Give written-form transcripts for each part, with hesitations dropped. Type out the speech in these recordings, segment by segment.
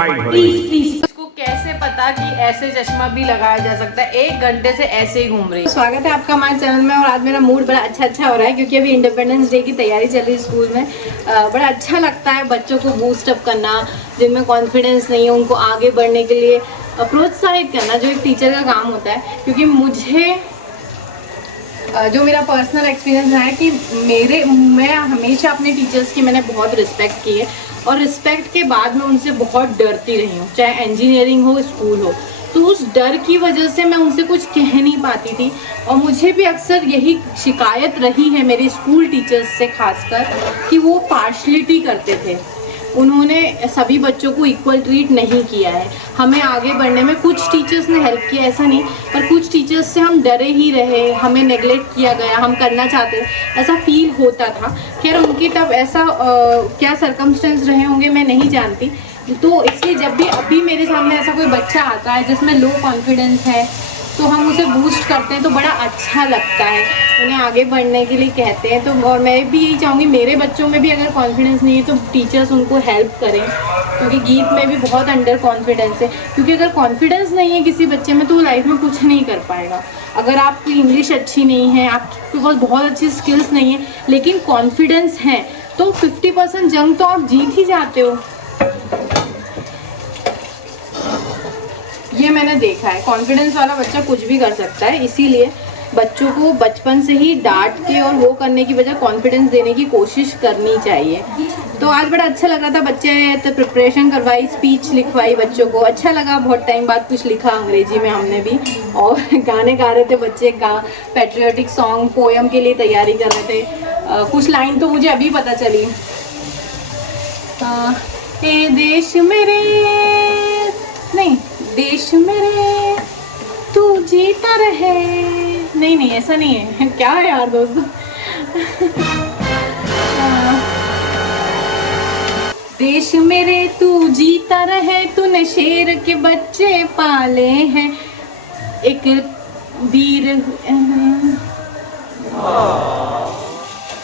Fight हो please please. इसको कैसे पता कि ऐसे चश्मा भी लगाया जा सकता है? 1 घंटे से ऐसे ही घूम रही है। स्वागत है आपका हमारे चैनल में। और आज मेरा मूड बड़ा अच्छा हो रहा है क्योंकि अभी इंडिपेंडेंस डे की तैयारी चल रही है स्कूल में। बड़ा अच्छा लगता है बच्चों को बूस्ट अप करना, जिनमें कॉन्फिडेंस नहीं है उनको आगे बढ़ने के लिए प्रोत्साहित करना, जो एक टीचर का काम होता है। क्योंकि मुझे जो मेरा पर्सनल एक्सपीरियंस है कि मैं हमेशा अपने टीचर्स की मैंने बहुत रिस्पेक्ट की है और रिस्पेक्ट के बाद मैं उनसे बहुत डरती रही हूँ, चाहे इंजीनियरिंग हो स्कूल हो। तो उस डर की वजह से मैं उनसे कुछ कह नहीं पाती थी और मुझे भी अक्सर यही शिकायत रही है मेरे स्कूल टीचर्स से खासकर कि वो पार्शलिटी करते थे। उन्होंने सभी बच्चों को इक्वल ट्रीट नहीं किया है। हमें आगे बढ़ने में कुछ टीचर्स ने हेल्प किया, ऐसा नहीं, पर कुछ टीचर्स से हम डरे ही रहे, हमें नेगलेक्ट किया गया, हम करना चाहते ऐसा फील होता था। खैर उनकी तब ऐसा क्या सर्कमस्टेंस रहे होंगे मैं नहीं जानती। तो इसलिए जब भी अभी मेरे सामने ऐसा कोई बच्चा आता है जिसमें लो कॉन्फिडेंस है तो हम उसे बूस्ट करते हैं तो बड़ा अच्छा लगता है, उन्हें आगे बढ़ने के लिए कहते हैं। तो और मैं भी यही चाहूँगी मेरे बच्चों में भी अगर कॉन्फिडेंस नहीं है तो टीचर्स उनको हेल्प करें, क्योंकि गीत में भी बहुत अंडर कॉन्फिडेंस है। क्योंकि अगर कॉन्फिडेंस नहीं है किसी बच्चे में तो वो लाइफ में कुछ नहीं कर पाएगा। अगर आपकी इंग्लिश अच्छी नहीं है, आपके पास बहुत अच्छी स्किल्स नहीं है, लेकिन कॉन्फिडेंस है तो 50% जंग तो आप जीत ही जाते हो। ये मैंने देखा है, कॉन्फिडेंस वाला बच्चा कुछ भी कर सकता है। इसीलिए बच्चों को बचपन से ही डांट के और वो करने की बजाय कॉन्फिडेंस देने की कोशिश करनी चाहिए। तो आज बड़ा अच्छा लग रहा था, बच्चे आए तो प्रिपरेशन करवाई, स्पीच लिखवाई बच्चों को। अच्छा लगा, बहुत टाइम बाद कुछ लिखा अंग्रेजी में हमने भी, और गाने गा रहे थे बच्चे, पैट्रियोटिक सॉन्ग पोएम के लिए तैयारी कर रहे थे। कुछ लाइन तो मुझे अभी पता चली। हे देश मेरे, नहीं, देश मेरे तू जीता रहे, नहीं ऐसा नहीं है, क्या है यार दोस्तों। देश मेरे तू जीता रहे, तूने शेर के बच्चे पाले हैं, एक वीर।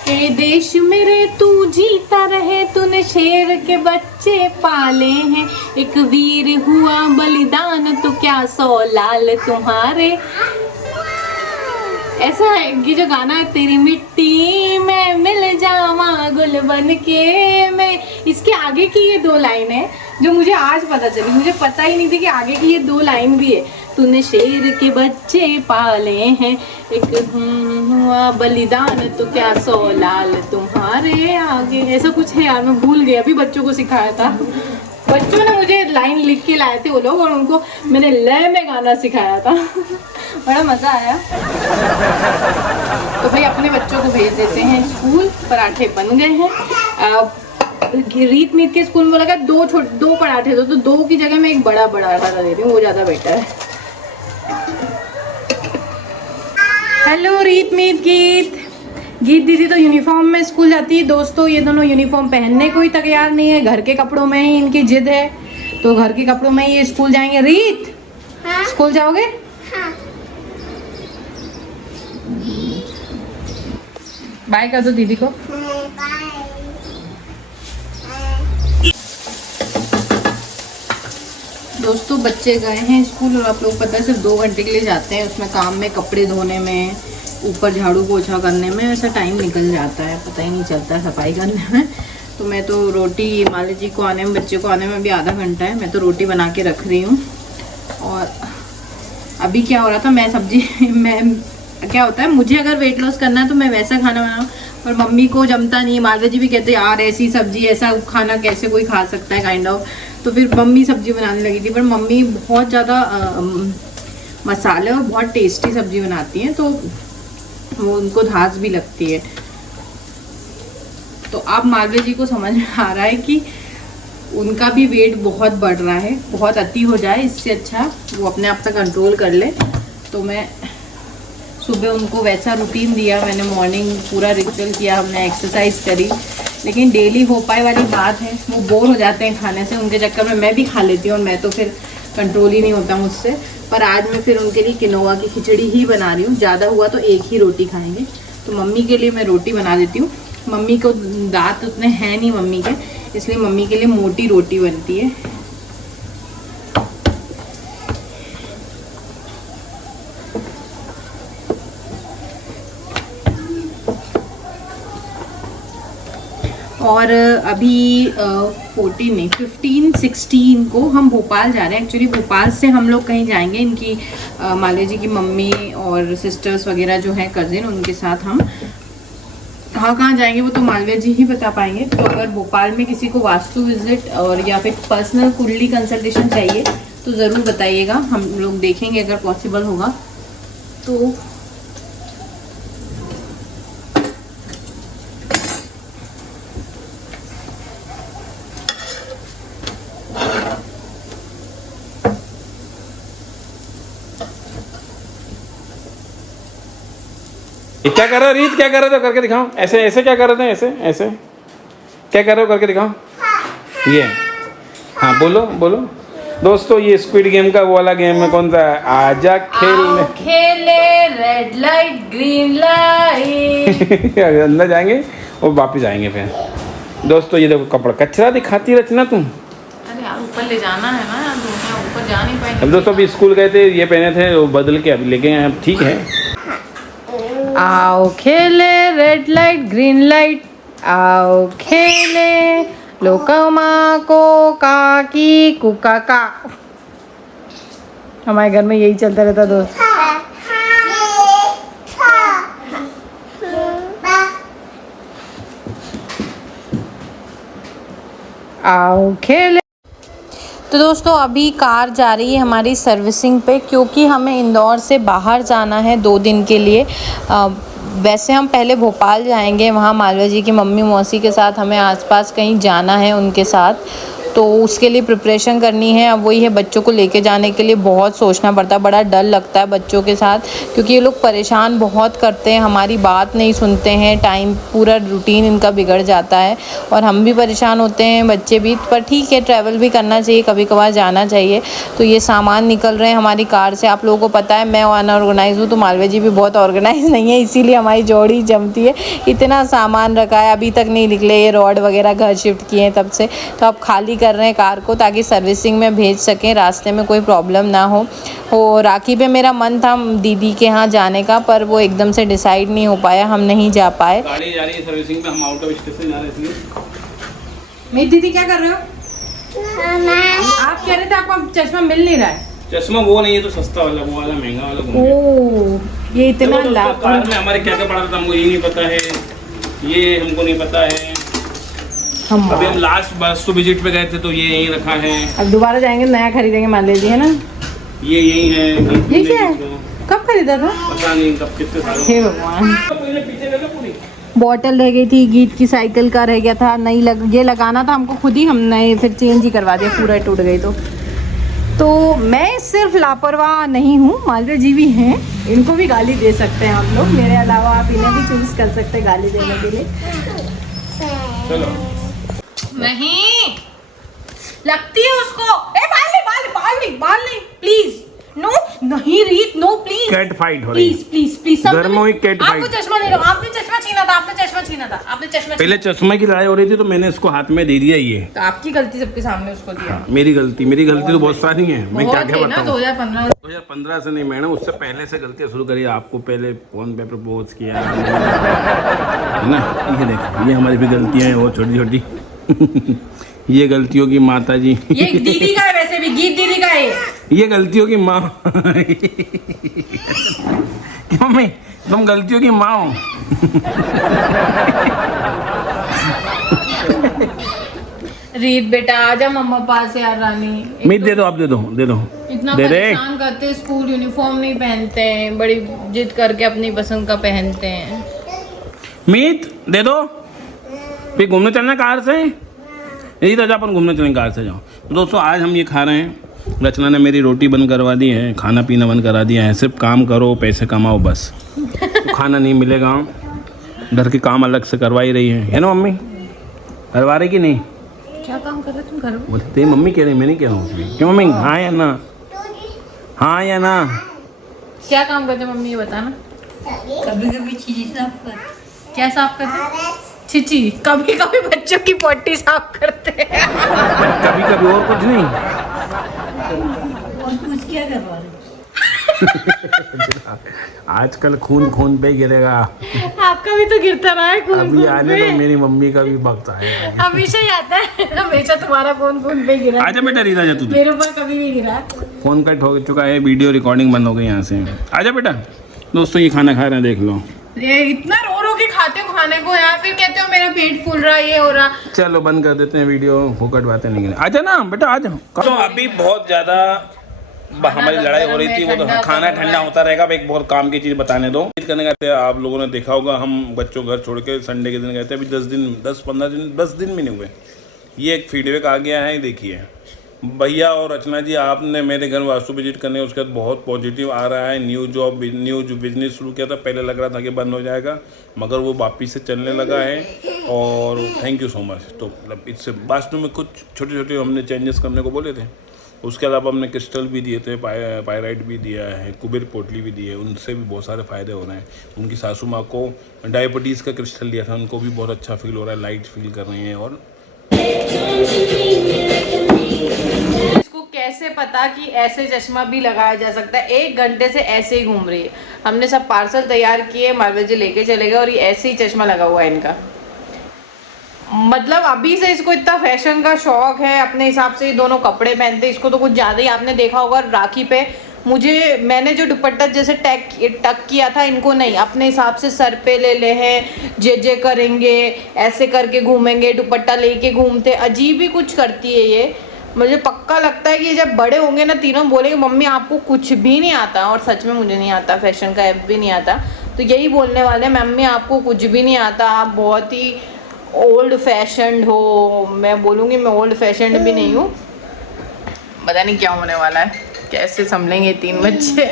ए देश मेरे तू जीता रहे, तूने शेर के बच्चे पाले हैं, एक वीर हुआ बलिदान तो क्या 100 लाल तुम्हारे। ऐसा है कि जो गाना है, तेरी मिट्टी में मिल जावा गुल बन के मैं, इसके आगे की ये 2 लाइन है जो मुझे आज पता चली। मुझे पता ही नहीं थी कि आगे की ये 2 लाइन भी है। तूने शेर के बच्चे पाले हैं, एक हुआ बलिदान तो क्या 100 लाल तुम्हारे आगे, ऐसा कुछ है यार, मैं भूल गई। अभी बच्चों को सिखाया था, बच्चों ने मुझे लाइन लिख के लाए थे वो लोग, और उनको मैंने लय में गाना सिखाया था। बड़ा मजा आया। तो भाई अपने बच्चों को भेज देते हैं स्कूल। पराठे बन गए हैं। रीत मीत के स्कूल में लगा 2 पराठे दो, तो 2 की जगह मैं एक बड़ा पराठा दे रही हूँ, वो ज़्यादा बेटर है। हेलो रीत मीत, गीत दीदी तो यूनिफॉर्म में स्कूल जाती है। दोस्तों ये दोनों यूनिफॉर्म पहनने को ही तैयार नहीं है, घर के कपड़ों में ही इनकी जिद है, तो घर के कपड़ों में ही ये स्कूल जाएंगे। रीत, हाँ? स्कूल जाओगे? हाँ। बाय कर दो दीदी को। दोस्तों बच्चे गए हैं स्कूल, और आप लोग पता है सिर्फ 2 घंटे के लिए जाते हैं। उसमें काम में, कपड़े धोने में, ऊपर झाड़ू पोछा करने में ऐसा टाइम निकल जाता है, पता ही नहीं चलता सफाई करने में। तो मैं तो रोटी, माली जी को आने में, बच्चे को आने में भी आधा घंटा है, मैं तो रोटी बना के रख रही हूँ। और अभी क्या हो रहा था, मैं सब्जी क्या होता है, मुझे अगर वेट लॉस करना है तो मैं वैसा खाना बनाऊँ, और मम्मी को जमता नहीं। मालवा जी भी कहते यार ऐसी सब्जी, ऐसा खाना कैसे कोई खा सकता है, काइंड ऑफ। तो फिर मम्मी सब्जी बनाने लगी थी, पर मम्मी बहुत ज़्यादा मसाले और बहुत टेस्टी सब्जी बनाती हैं, तो वो उनको धास भी लगती है। तो अब मालवा जी को समझ में आ रहा है कि उनका भी वेट बहुत बढ़ रहा है, बहुत अति हो जाए, इससे अच्छा वो अपने आप तक कंट्रोल कर ले। तो मैं सुबह उनको वैसा रूटीन दिया, मैंने मॉर्निंग पूरा रिचुअल किया, हमने एक्सरसाइज करी। लेकिन डेली हो पाए वाली बात है, वो बोर हो जाते हैं खाने से, उनके चक्कर में मैं भी खा लेती हूँ और मैं तो फिर कंट्रोल ही नहीं होता मुझसे। पर आज मैं फिर उनके लिए किनोवा की खिचड़ी ही बना रही हूँ, ज़्यादा हुआ तो एक ही रोटी खाएंगे। तो मम्मी के लिए मैं रोटी बना देती हूँ। मम्मी को दांत उतने हैं नहीं मम्मी के, इसलिए मम्मी के लिए मोटी रोटी बनती है। और अभी 14 नहीं 15 16 को हम भोपाल जा रहे हैं। एक्चुअली भोपाल से हम लोग कहीं जाएंगे, इनकी माले जी की मम्मी और सिस्टर्स वगैरह जो हैं कज़िन, उनके साथ हम कहाँ जाएंगे वो तो मालवीय जी ही बता पाएंगे। तो अगर भोपाल में किसी को वास्तु विजिट और या फिर पर्सनल कुंडली कंसल्टेशन चाहिए तो ज़रूर बताइएगा, हम लोग देखेंगे अगर पॉसिबल होगा तो। क्या कर रहे हो रीत, क्या कर रहे थे करके दिखाओ। ऐसे ऐसे क्या कर रहे थे, ऐसे ऐसे क्या कर रहे हो करके दिखाओ। ये हाँ बोलो बोलो। दोस्तों ये स्क्विड गेम का वो वाला गेम है, कौन सा? आजा खेले रेड लाइट ग्रीन लाइट। अंदर जाएंगे और वापिस आएंगे फिर। दोस्तों ये देखो कपड़ा कचरा दिखाती रचना तुम। अरे यार ऊपर ले जाना है ना, ऊपर जा नहीं पाएंगे। अब दोस्तों अभी स्कूल गए थे, ये पहने थे, वो बदल के अभी लेके आए। अब ठीक है। आओ खेले रेड लाइट ग्रीन लाइट, आओ खेले लोकमा को काकी कुका का। हमारे घर में यही चलता रहता दोस्त। आओ खेले। तो दोस्तों अभी कार जा रही है हमारी सर्विसिंग पे, क्योंकि हमें इंदौर से बाहर जाना है 2 दिन के लिए। वैसे हम पहले भोपाल जाएंगे, वहाँ मालवीय जी की मम्मी मौसी के साथ हमें आसपास कहीं जाना है उनके साथ, तो उसके लिए प्रिपरेशन करनी है। अब वही है, बच्चों को लेके जाने के लिए बहुत सोचना पड़ता है, बड़ा डर लगता है बच्चों के साथ, क्योंकि ये लोग परेशान बहुत करते हैं, हमारी बात नहीं सुनते हैं, टाइम पूरा रूटीन इनका बिगड़ जाता है और हम भी परेशान होते हैं, बच्चे भी। पर ठीक है, ट्रैवल भी करना चाहिए, कभी कभार जाना चाहिए। तो ये सामान निकल रहे हैं हमारी कार से। आप लोगों को पता है मैं अनऑर्गेनाइज हूँ, तो मालवीय जी भी बहुत ऑर्गेनाइज नहीं है, इसीलिए हमारी जोड़ी जमती है। इतना सामान रखा है, अभी तक नहीं निकले ये रॉड वगैरह, घर शिफ्ट किए हैं तब से। तो अब खाली कर रहे हैं कार को ताकि सर्विसिंग में भेज सकें, रास्ते में कोई प्रॉब्लम ना हो। राखी पे मेरा मन था दीदी के यहाँ जाने का, पर वो एकदम से डिसाइड नहीं हो पाया, हम नहीं जा पाए। गाड़ी जा रही है सर्विसिंग पे, हम आउट ऑफ स्टेशन जा रहे हैं इसलिए। मेरी दीदी क्या कर रहे हो? आप कह रहे थे आपको चश्मा मिल नहीं रहा है। चश्मा वो नहीं है तो सस्ता वाला, वो वाला महंगा वाला। ओह ये इतना लाभ। कार में हमारे क्या क्या पड़ा था हमको ये नहीं पता है, ये हमको नहीं पता है। अभी हम लास्ट वास्तु विजिट पे गए थे तो ये यहीं रखा है। अब दोबारा जाएंगे नया खरीदेंगे मान लीजिए, है ना। ये यही है। ये क्या है? कब खरीदा था? पता नहीं कब, कितने साल। हे भगवान। पीछे लगा पूरी बॉटल रह गई थी, गीत की साइकिल का रह गया था, नहीं ये लगाना था हमको खुद ही, हमने फिर चेंज ही करवा दिया, पूरा टूट गई। तो मैं सिर्फ लापरवाह नहीं हूँ, मालवीय जी भी हैं, इनको भी गाली दे सकते हैं आप लोग, मेरे अलावा आप इन्हें भी चूज कर सकते हैं गाली देने के लिए। चलो नहीं लगती है उसको। ए बाल नहीं प्लीज, नो नहीं रीत, नो प्लीज। कैट फाइट हो रही है, प्लीज घर में हुई कैट फाइट। आपको चश्मा ले लो, आपने चश्मा छीना था। पहले चश्मे की लड़ाई हो रही थी तो मैंने इसको हाथ में दे दिया। ये तो आपकी गलती सबके सामने उसको दिया। हाँ, मेरी गलती तो बहुत सारी है। मैं क्या बताऊं। 2015 से नहीं मैडम, उससे पहले से गलतियां शुरू करी। आपको पहले फोन पे प्रपोज किया है ना। ये देखो, ये हमारी भी गलतियां हैं, वो छोटी छोटी। ये गलतियों की माता जी। ये दीदी का है, वैसे भी गीत दीदी का है। ये गलतियों की माँ। मम्मी तुम गलतियों की माँ हो। रीत बेटा आजा मम्मा पास यार। रानी मीत दे दो, आप दे दो इतना परेशान करते, स्कूल यूनिफॉर्म नहीं पहनते हैं, बड़ी जिद करके अपनी पसंद का पहनते हैं। मीत दे दो, फिर घूमने चलना कार से। यही तो अपन घूमने चलें कार से, जाओ। तो दोस्तों आज हम ये खा रहे हैं, रचना ने मेरी रोटी बंद करवा दी है, खाना पीना बंद करा दिया है। सिर्फ काम करो, पैसे कमाओ, बस। तो खाना नहीं मिलेगा, घर के काम अलग से करवा ही रही है ना मम्मी? करवा रही कि नहीं? क्या काम कर रहे तुम घर में? बोलते मम्मी कह रही, मैं नहीं कह रहा हूँ। क्यों मम्मी? हाँ या ना, हाँ या ना? क्या काम करते मम्मी ये बताना। कभी चीज़ी साफ कर। क्या साफ करते? चिची। कभी कभी बच्चों की पोटी साफ करते हैं। कभी कभी, और कुछ नहीं। और कुछ क्या करवा रहे? आजकल खून खून पे गिरेगा। आपका भी तो गिरता रहा है खून अभी खून आने पे। तो मेरी मम्मी का भी वक्त आएगा। हमेशा ही आता है, हमेशा तुम्हारा खून खून पे गिरा है। आजा बेटा, रीता जा तू। मेरे ऊपर कभी नहीं गिरा। फोन कट हो चुका है, वीडियो रिकॉर्डिंग बंद हो गई यहाँ से। आजा बेटा। दोस्तों ये खाना खा रहे हैं, देख लो। ये इतना रो रो के खाते हो खाने को यार, फिर कहते हो मेरा पेट फूल रहा है, ये हो रहा। चलो बंद कर देते हैं वीडियो, फुकट बातें नहीं करें। आजा ना बेटा, आजा। तो अभी बहुत ज़्यादा हमारी लड़ाई हो रही थी, वो तो खाना ठंडा होता रहेगा। अब एक बहुत काम की चीज़ बताने दो। करने गए थे, आप लोगों ने देखा होगा, हम बच्चों घर छोड़ के संडे के दिन गए थे। अभी 10 दिन भी नहीं हुए, ये एक फीडबैक आ गया है। देखिए भैया और रचना जी, आपने मेरे घर वास्तु विजिट करने उसके बाद बहुत पॉजिटिव आ रहा है। न्यू जो बिजनेस शुरू किया था, पहले लग रहा था कि बंद हो जाएगा, मगर वो वापिस से चलने लगा है। और थैंक यू सो मच। तो मतलब इससे वास्तु में कुछ छोटे छोटे हमने चेंजेस करने को बोले थे। उसके अलावा हमने क्रिस्टल भी दिए थे, पायराइट भी दिया है, कुबेर पोटली भी दी है, उनसे भी बहुत सारे फ़ायदे हो रहे हैं। उनकी सासू माँ को डायबिटीज़ का क्रिस्टल दिया था, उनको भी बहुत अच्छा फील हो रहा है, लाइट फील कर रही हैं। और इसको कैसे पता कि ऐसे चश्मा भी लगाया जा सकता है? 1 घंटे से ऐसे ही घूम रही है। हमने सब पार्सल तैयार किए, मालवीय जी लेके चले गए और ये ऐसे ही चश्मा लगा हुआ है इनका। मतलब अभी से इसको इतना फैशन का शौक है, अपने हिसाब से ये दोनों कपड़े पहनते हैं। इसको तो कुछ ज़्यादा ही, आपने देखा होगा राखी पे मैंने जो दुपट्टा जैसे टक किया था, इनको नहीं, अपने हिसाब से सर पे ले हैं, जे करेंगे, ऐसे करके घूमेंगे, दुपट्टा लेके घूमते, अजीब ही कुछ करती है ये। मुझे पक्का लगता है कि जब बड़े होंगे ना, तीनों बोलेंगे मम्मी आपको कुछ भी नहीं आता। और सच में मुझे नहीं आता, फैशन का ऐप भी नहीं आता। तो यही बोलने वाले, मम्मी आपको कुछ भी नहीं आता, आप बहुत ही ओल्ड फैशन्ड हो। मैं बोलूँगी मैं ओल्ड फैशन्ड भी नहीं हूँ। पता नहीं क्या होने वाला है, कैसे संभलेंगे 3 बच्चे।